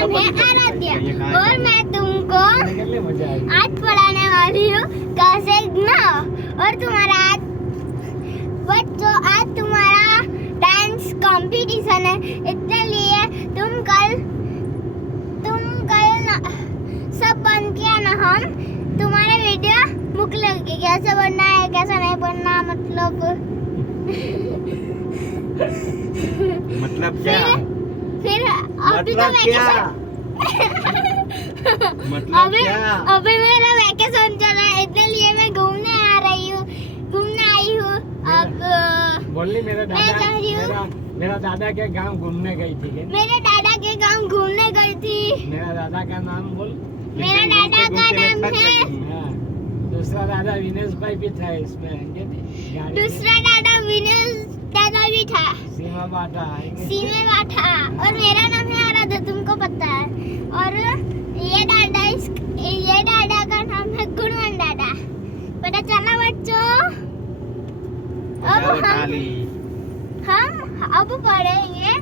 नाम है आराध्या और मैं तुमको आज पढ़ाने वाली हूँ कैसे ना। और तुम्हारा आज बच्चों आज तुम्हारा डांस कंपटीशन है, इसलिए तुम कल ना सब बन किया ना, हम तुम्हारे वीडियो मोकलेंगे कैसे बनना है कैसे नहीं बनना, मतलब क्या फिर अभी तो अभी मेरा वैकेशन चल रहा है, इसलिए मैं घूमने आई हूँ। अब बोली मेरा दादा के गांव घूमने गई थी। मेरे दादा के गांव घूमने गई थी। मेरा दादा का नाम बोल। मेरा दादा का नाम है, दूसरा दादा विनेश भाई भी था इसमें। दूसरा दादा विनेश दादा भी था, सीमा बाटा। और मेरा नाम है आराध्या, तुमको पता है। और ये दादा का नाम है गुणवन दादा। पता चला बच्चों? अब हम अब पढ़ेंगे